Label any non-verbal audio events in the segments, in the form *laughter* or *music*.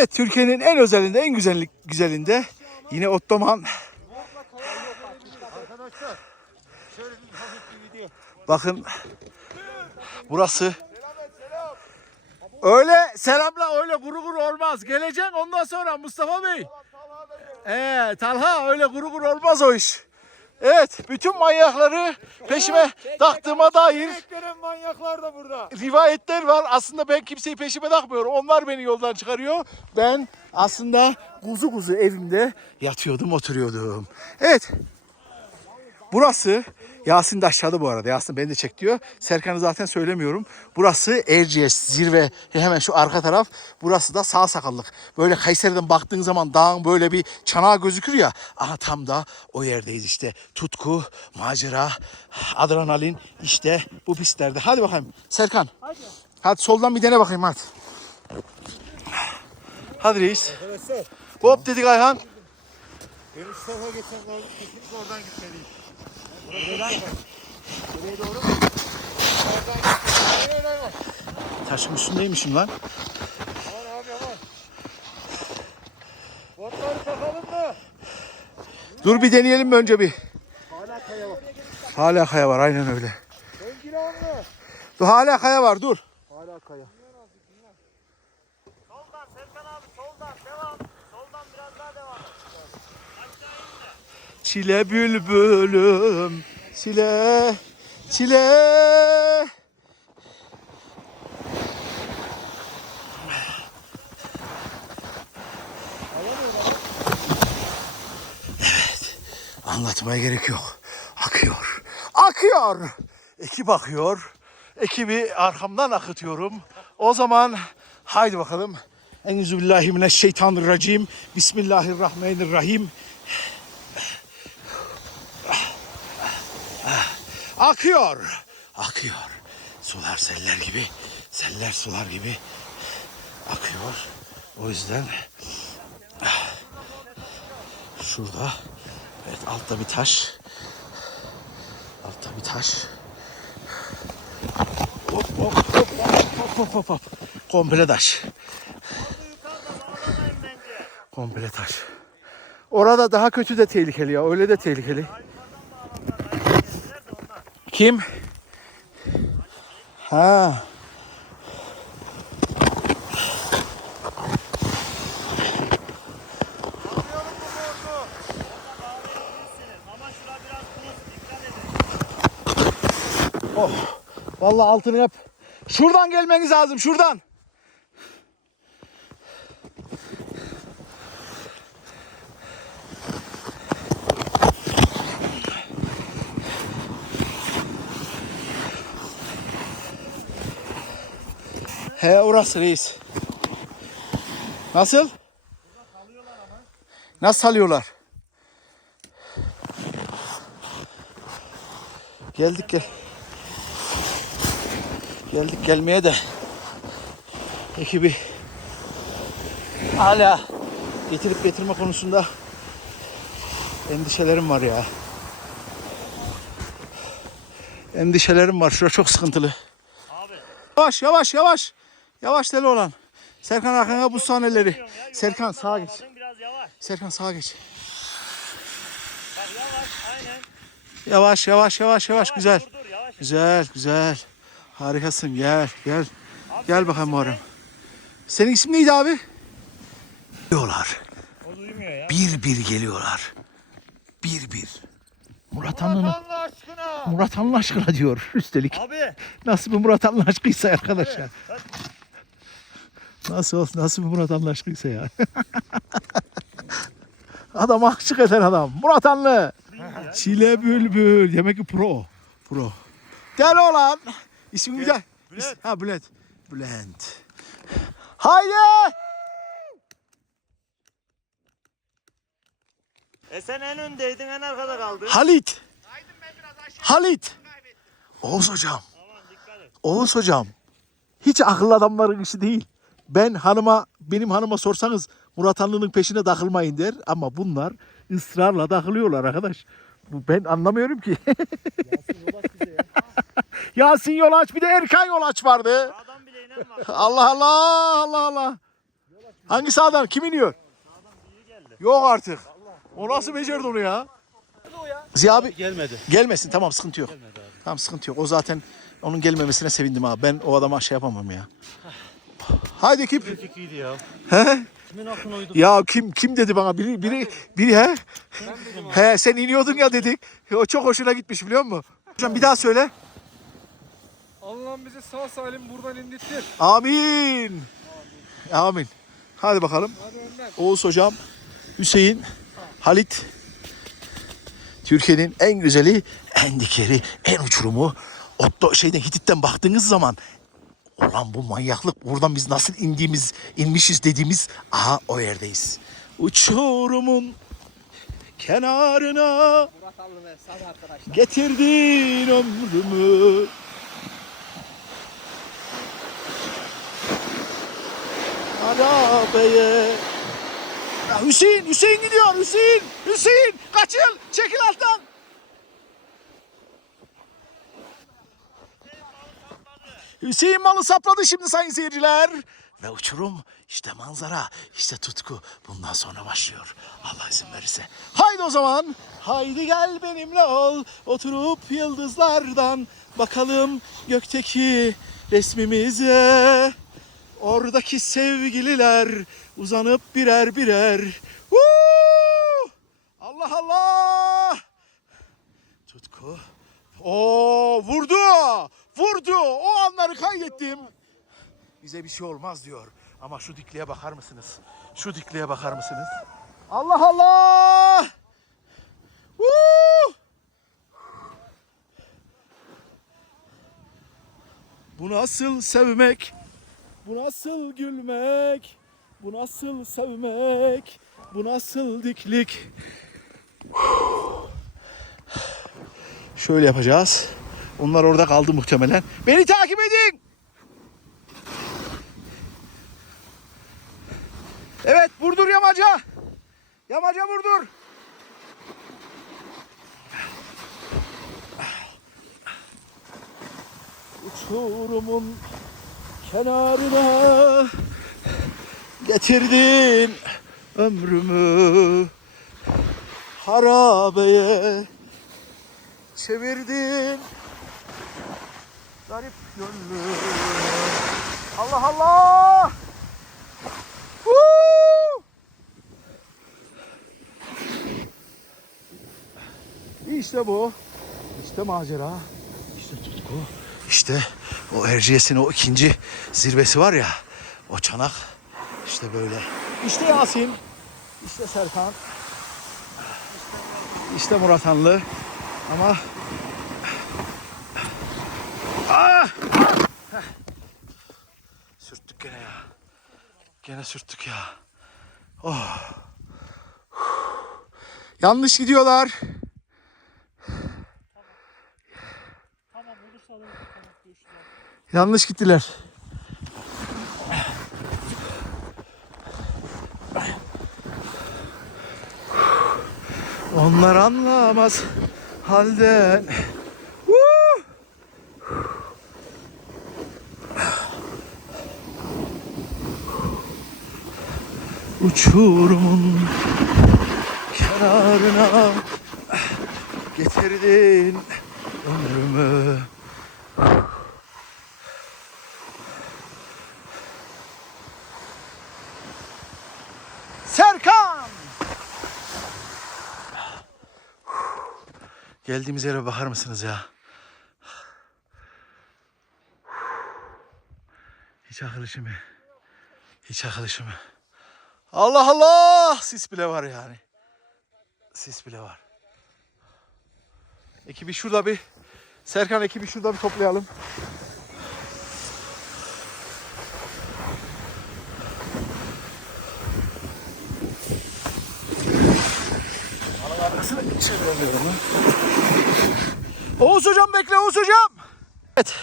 Evet, Türkiye'nin en özelinde, en güzellik güzelinde yine Ottoman. Bakın burası. Öyle selamla öyle kuru kuru olmaz. Geleceksin ondan sonra Mustafa Bey. Ee, Talha öyle kuru kuru olmaz o iş. Evet, bütün manyakları peşime taktığıma dair manyaklar da burada. rivayetler var. Aslında ben kimseyi peşime takmıyorum. Onlar beni yoldan çıkarıyor. Ben aslında kuzu kuzu evimde yatıyordum, oturuyordum. Evet. Burası Yasin de aşağıda bu arada. Yasin beni de çek diyor. Serkan'ı zaten söylemiyorum. Burası Erciyes zirve. Hemen şu arka taraf. Burası da sağ sakallık. Böyle Kayseri'den baktığın zaman dağın böyle bir çanağı gözükür ya. Aha tam da o yerdeyiz işte. Tutku, macera, adrenalin işte bu pistlerde. Hadi bakalım Serkan. Hadi. Hadi soldan bir dene bakayım hadi. Hadi reis. Hop dedik Ayhan. benim lazım. Kesinlikle oradan gitmeliyim. Hayır hayır hayır. Taşın üstündeymişim lan. Aman abi aman. Botları takalım mı? Dur bir deneyelim mi önce bir. Hala kaya var. Hala kaya var aynen öyle. Mi? Dur hala kaya var dur. Hala kaya. Soldan Serkan abi soldan devam. Soldan biraz daha devam. Çile bülbülüm çile çile. Evet anlatmaya gerek yok. Akıyor. Akıyor. Ekip akıyor. Ekibi arkamdan akıtıyorum. O zaman haydi bakalım. Enzübillahimineşşeytanirracim. Bismillahirrahmanirrahim. Akıyor. Akıyor. Sular seller gibi. Seller sular gibi. Akıyor. O yüzden şurada evet altta bir taş. Altta bir taş. Hop hop hop hop hop hop hop. Komple taş. Komple taş. Orada daha kötü de tehlikeli ya. Öyle de tehlikeli. Kim? Ha. Oh. Vallahi altını yap. Şuradan gelmeniz lazım. Şuradan. He orası reis. Nasıl? Nasıl salıyorlar? Geldik gel. Geldik gelmeye de ekibi hala getirip getirme konusunda endişelerim var ya. Endişelerim var. Şura çok sıkıntılı. Abi. Yavaş yavaş yavaş. Yavaş deli olan. Serkan arkana bu sahneleri. Serkan sağa geç. Almadın, Biraz yavaş. Serkan sağa geç. Bak yavaş aynen. Yavaş yavaş yavaş yavaş güzel. Dur dur yavaş. Güzel güzel. Harikasın gel gel. Gel bakalım oğlum. Senin ismin neydi abi? Geliyorlar. O duymuyor ya. Bir bir geliyorlar. Bir bir. Murat Anlı'nın Allah aşkına. Murat Anlı aşkına diyor üstelik. Abi. Nasıl bir Murat Anlı aşkıysa arkadaşlar. Nasıl olsun nasıl bir Murat Anlı aşkıysa ya. *laughs* adam aşık eden adam. Murat Anlı. Çile bülbül. Demek ki pro. Pro. Gel oğlan. İsmin güzel. Bülent. Ha Bülent. Bülent. Haydi. E sen en öndeydin en arkada kaldın. Halit. Halit. Oğuz hocam. Aman dikkat et. Oğuz hocam. Hiç akıllı adamların işi değil. Ben hanıma, benim hanıma sorsanız Murat Anlı'nın peşine takılmayın der. Ama bunlar ısrarla takılıyorlar arkadaş. Bu ben anlamıyorum ki. *laughs* Yasin Yolaç bir de Erkan Yolaç vardı. Adam bile inen var. Allah Allah Allah Allah. Hangi sağdan? Kim iniyor? Yok artık. O nasıl becerdi onu ya? Ziya abi Gelmedi. gelmesin tamam sıkıntı yok. Tamam sıkıntı yok. O zaten onun gelmemesine sevindim abi. Ben o adama şey yapamam ya. Haydi ekip. Ya. He? Kimin aklına uydu? Ya kim kim dedi bana biri biri biri he? He sen iniyordun ya dedik. O çok hoşuna gitmiş biliyor musun? Hocam bir daha söyle. Allah'ım bizi sağ salim buradan indirtir. Amin. Amin. Hadi bakalım. Hadi önden. Oğuz hocam, Hüseyin, Halit. Türkiye'nin en güzeli, en dikeri, en uçurumu. Otto şeyden Hitit'ten baktığınız zaman Ulan bu manyaklık buradan biz nasıl indiğimiz, inmişiz dediğimiz aha o yerdeyiz. Uçurumun kenarına getirdin ömrümü. Arabeye. Ya Hüseyin, Hüseyin gidiyor. Hüseyin, Hüseyin kaçıl, çekil alttan. Hüseyin malı sapladı şimdi sayın seyirciler. Ve uçurum işte manzara işte tutku bundan sonra başlıyor. Allah izin verirse. Haydi o zaman haydi gel benimle ol oturup yıldızlardan bakalım gökteki resmimize. Oradaki sevgililer uzanıp birer birer. Huu! Allah Allah! Tutku. Oo vurdu. Vurdu. O anları kaydettim. Bize bir şey olmaz diyor. Ama şu dikliğe bakar mısınız? Şu dikliğe bakar mısınız? Allah Allah! Huu! Bu nasıl sevmek? Bu nasıl gülmek? Bu nasıl sevmek? Bu nasıl diklik? Şöyle yapacağız. Onlar orada kaldı muhtemelen. Beni takip edin. Evet vurdur yamaca. Yamaca vurdur. Uçurumun kenarına getirdin ömrümü harabeye çevirdin garip gönlü Allah Allah Huu! İşte bu. İşte macera. İşte tutku. İşte o Erciyes'in o ikinci zirvesi var ya. O çanak. İşte böyle. İşte Yasin. İşte Serkan. İşte Murat Hanlı. Ama Ah! Heh. Sürttük gene ya. Gene sürttük ya. Oh. Yanlış gidiyorlar. Yanlış gittiler. Onlar anlamaz halden. Woo! Uçurumun kenarına getirdin ömrümü. Serkan! Geldiğimiz yere bakar mısınız ya? Hiç akıl işi mi? Hiç akıl işi mi? Allah Allah! Sis bile var yani. Sis bile var. Ekibi şurada bir Serkan ekibi şurada bir toplayalım. Arkasını çeviriyorum. Oğuz hocam bekle Oğuz hocam. Evet.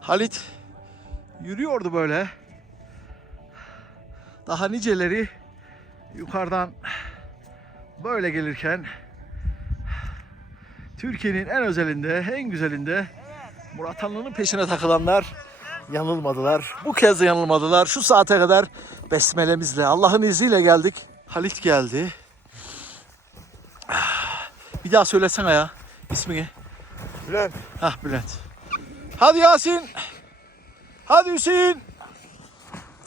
Halit yürüyordu böyle. Daha niceleri yukarıdan böyle gelirken Türkiye'nin en özelinde, en güzelinde Murat Anlı'nın peşine takılanlar yanılmadılar. Bu kez de yanılmadılar. Şu saate kadar besmelemizle, Allah'ın izniyle geldik. Halit geldi. Bir daha söylesene ya ismini. Bülent. Hah Bülent. Hadi Yasin. Hadi Hüseyin.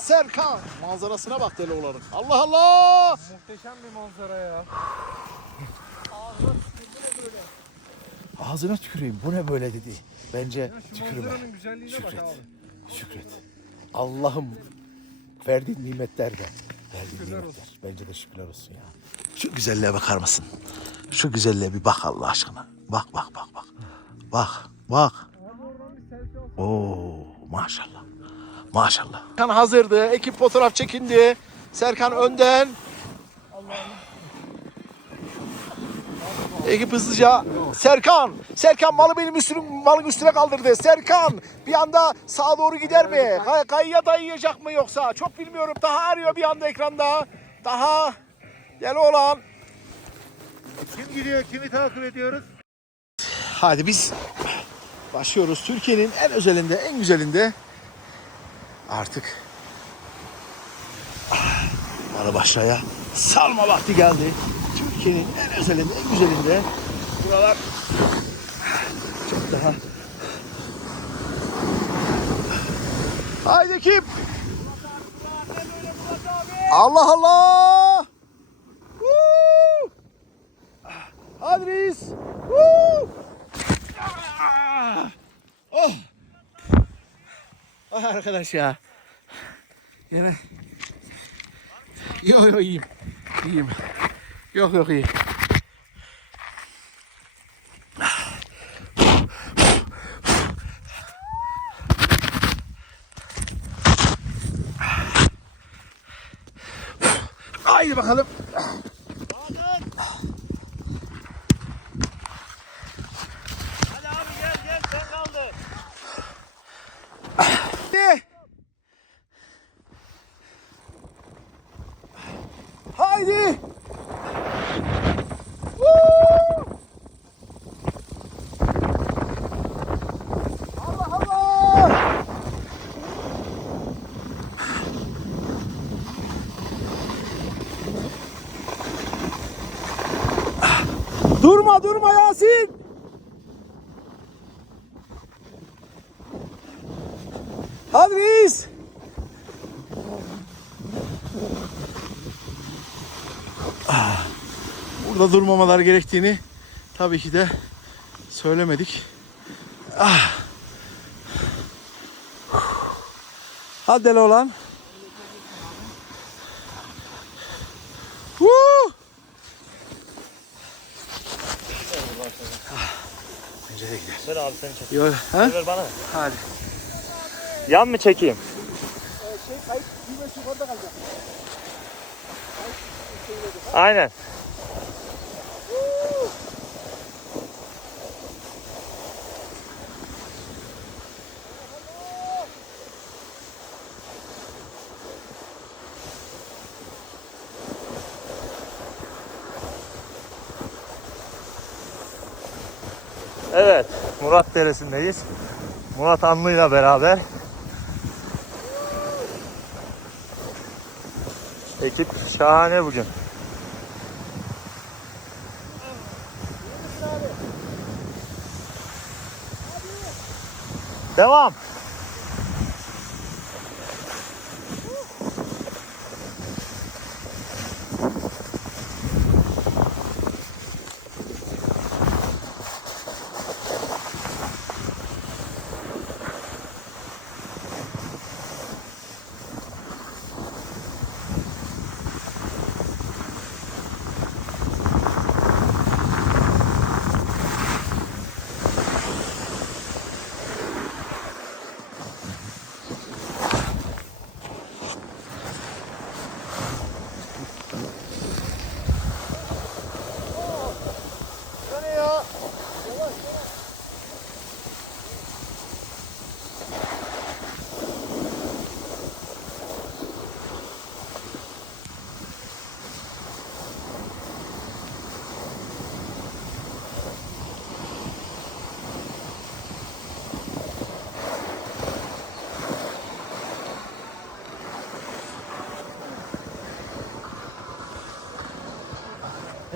Serkan. Manzarasına bak deli olanın. Allah Allah. Muhteşem bir manzara ya. Ağzına tüküreyim. Bu ne böyle dedi. Bence tükürme. manzaranın güzelliğine bak Şükret. abi. Şükret. Allah'ım verdiğin nimetler de. Verdiğin Şükürler nimetler. Bence de şükürler olsun ya. Şu güzelliğe bakar mısın? Şu güzelliğe bir bak Allah aşkına. Bak bak bak bak. Bak bak. Oo maşallah. Maşallah. Serkan hazırdı. Ekip fotoğraf çekindi. Serkan önden. Ekip hızlıca. Serkan. Serkan malı benim üstüne, malın üstüne kaldırdı. Serkan bir anda sağa doğru gider mi? Kay, kayıya dayayacak mı yoksa? Çok bilmiyorum. Daha arıyor bir anda ekranda. Daha. Gel oğlan. Kim gidiyor? Kimi takip ediyoruz? Hadi biz başlıyoruz. Türkiye'nin en özelinde, en güzelinde artık ah, ara başlaya salma vakti geldi. Türkiye'nin en özelinde, en güzelinde buralar çok daha Haydi ekip. Allah Allah. Woo! Hadi. Woo! Ah! Oh! Ah arkadaş ya. Yine. Yok yok iyiyim. İyiyim. Yok yok iyi. Haydi bakalım. Hadi abi gel gel sen kaldır. Haydi. Haydi. Woo! Allah Allah. Durma Yasin. Hadi reis. Burada durmamalar gerektiğini tabii ki de söylemedik. Ah. Hadi deli olan. Woo! Ah, Pencereye gider. Ver abi sen çek. Yok, ha? Ver bana. Hadi. Yan mı çekeyim? Şey kayıt düğmesi orada kalacak. Aynen. Evet, Murat Deresi'ndeyiz. Murat Anlı'yla beraber. Ekip şahane bugün. Devam.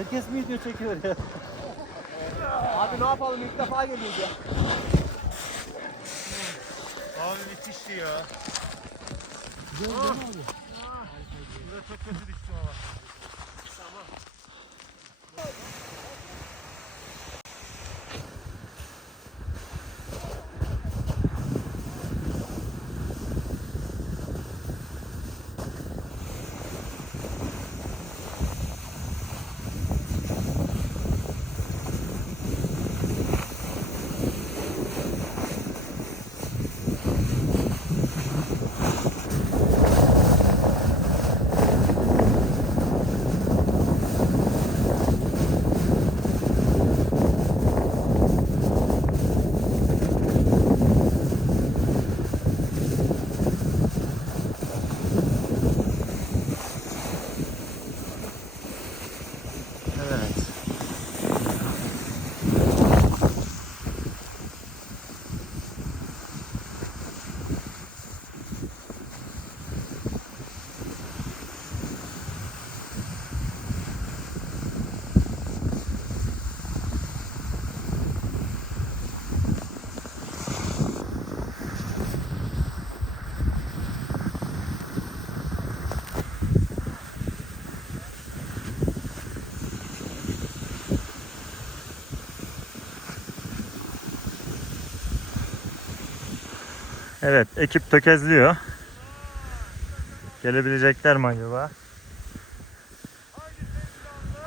Herkes video çekiyor ya. Abi ne yapalım ilk defa geliyoruz ya. Abi müthişti ya. Burada çok Evet, ekip tökezliyor. Gelebilecekler mi acaba?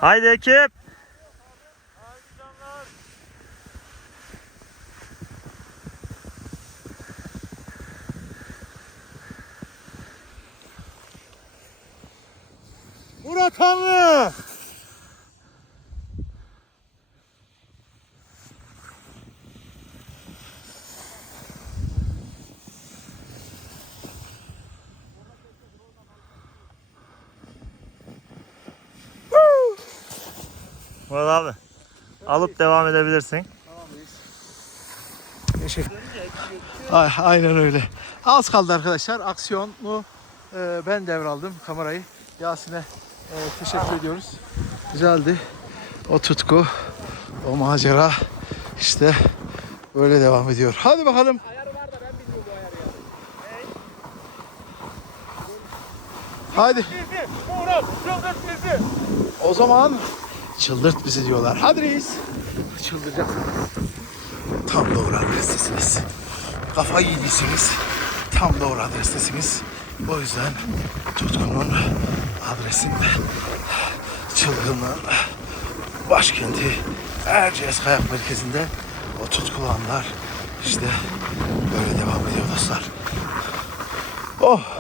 Haydi ekip! Murat Hanlı! Murat abi. Alıp devam edebilirsin. Ay, aynen öyle. Az kaldı arkadaşlar. Aksiyonu e, ben devraldım kamerayı. Yasin'e e, teşekkür ediyoruz. Güzeldi. O tutku, o macera işte böyle devam ediyor. Hadi bakalım. Hadi. Murat çıldırt bizi! O zaman çıldırt bizi diyorlar. Hadi reis. Çıldıracaksınız. Tam doğru adrestesiniz. Kafayı yediyseniz tam doğru adrestesiniz. O yüzden tutkunun adresinde çılgınlığın başkenti Erciyes Kayak Merkezi'nde o tutkulu anlar işte böyle devam ediyor dostlar. Oh.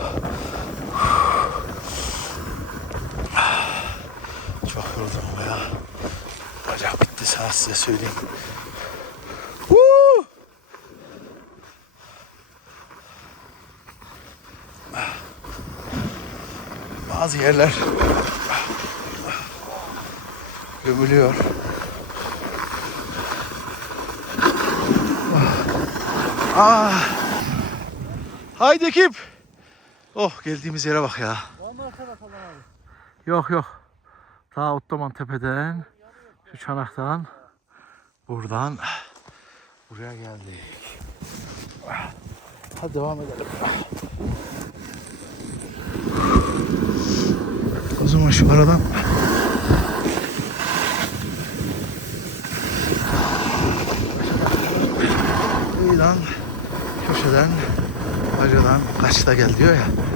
Çok yoruldum ya. Bacak bitti sana size söyleyeyim. Woo! Bazı yerler gömülüyor. Ah. Haydi ekip. Oh geldiğimiz yere bak ya. Yok yok. Ta Ottoman Tepe'den, şu çanaktan, buradan buraya geldik. Hadi devam edelim. O zaman şu aradan kıyıdan, köşeden, bacadan kaçta gel diyor ya.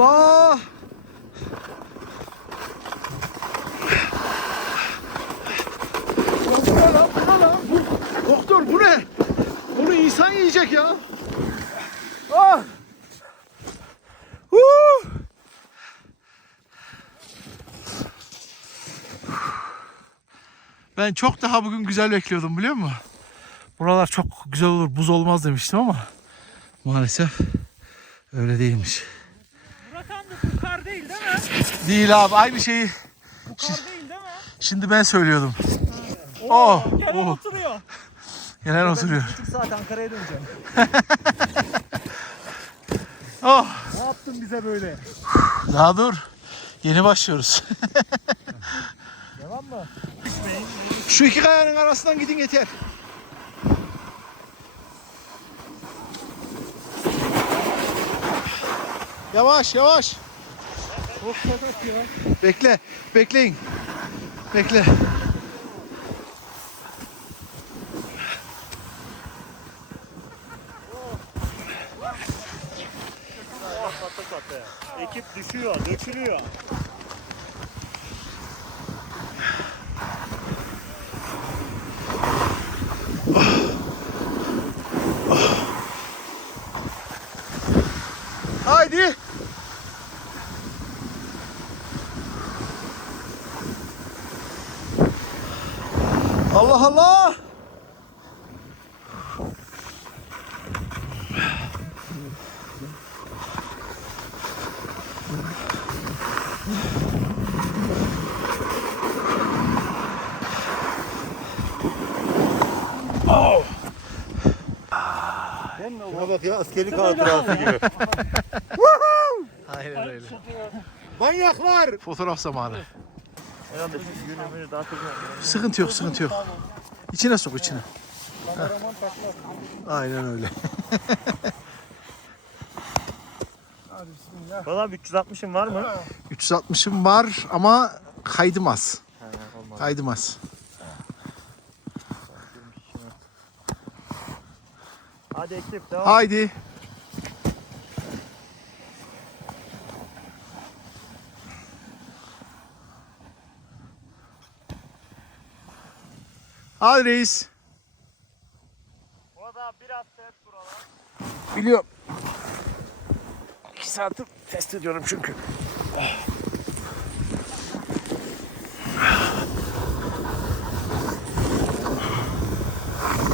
Allah? Doktor bu ne? Bunu insan yiyecek ya. Ah! Huu! Ben çok daha bugün güzel bekliyordum biliyor musun? Buralar çok güzel olur, buz olmaz demiştim ama maalesef öyle değilmiş. Murat amca bu kar değil değil mi? Değil abi aynı şeyi Bu kar değil değil mi? şimdi ben söylüyordum. Oh, Gelen oh. oturuyor. Gelen oturuyor. buçuk saat Ankara'ya döneceğim. *laughs* Oh. Ne yaptın bize böyle. Daha dur. Yeni başlıyoruz. *laughs* Devam mı? Şu iki kayanın arasından gidin yeter. Yavaş yavaş. Bekle. Bekleyin. Bekle. Ekip düşüyor, dökülüyor. Haydi. Allah Allah. Şuna bak ya askerlik hatırası gibi. Aynen öyle. Manyaklar! Fotoğraf zamanı. Herhalde şu günümünü dağıtacağım. Sıkıntı yok, sıkıntı yok. İçine sok içine. Heh. Aynen öyle. Valla 360'ın var mı? 360'ım var ama kaydım az. Kaydım az. Hadi ekip devam. Haydi. Hadi reis. O da biraz sert buralar. Biliyorum. İki saattir test ediyorum çünkü.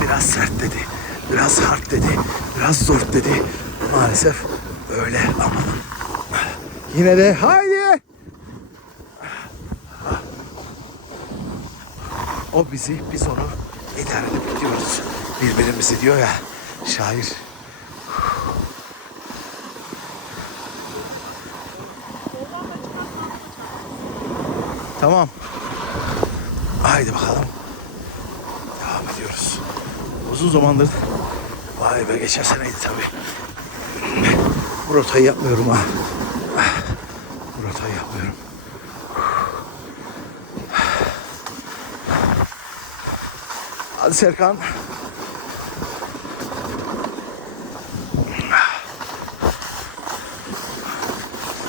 Biraz sert dedi. Biraz hard dedi. Biraz zor dedi. Maalesef öyle ama. Yine de haydi. O bizi, biz onu idare edip gidiyoruz. Birbirimizi diyor ya şair. Tamam. Haydi bakalım. Devam ediyoruz. Uzun zamandır vay be geçen seneydi tabii. Bu rotayı yapmıyorum ha. Bu rotayı yapmıyorum. Hadi Serkan.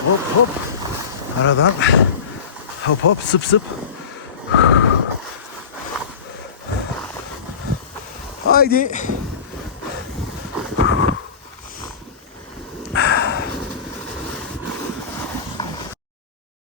Hop hop. Aradan hop hop sıp sıp. Haydi.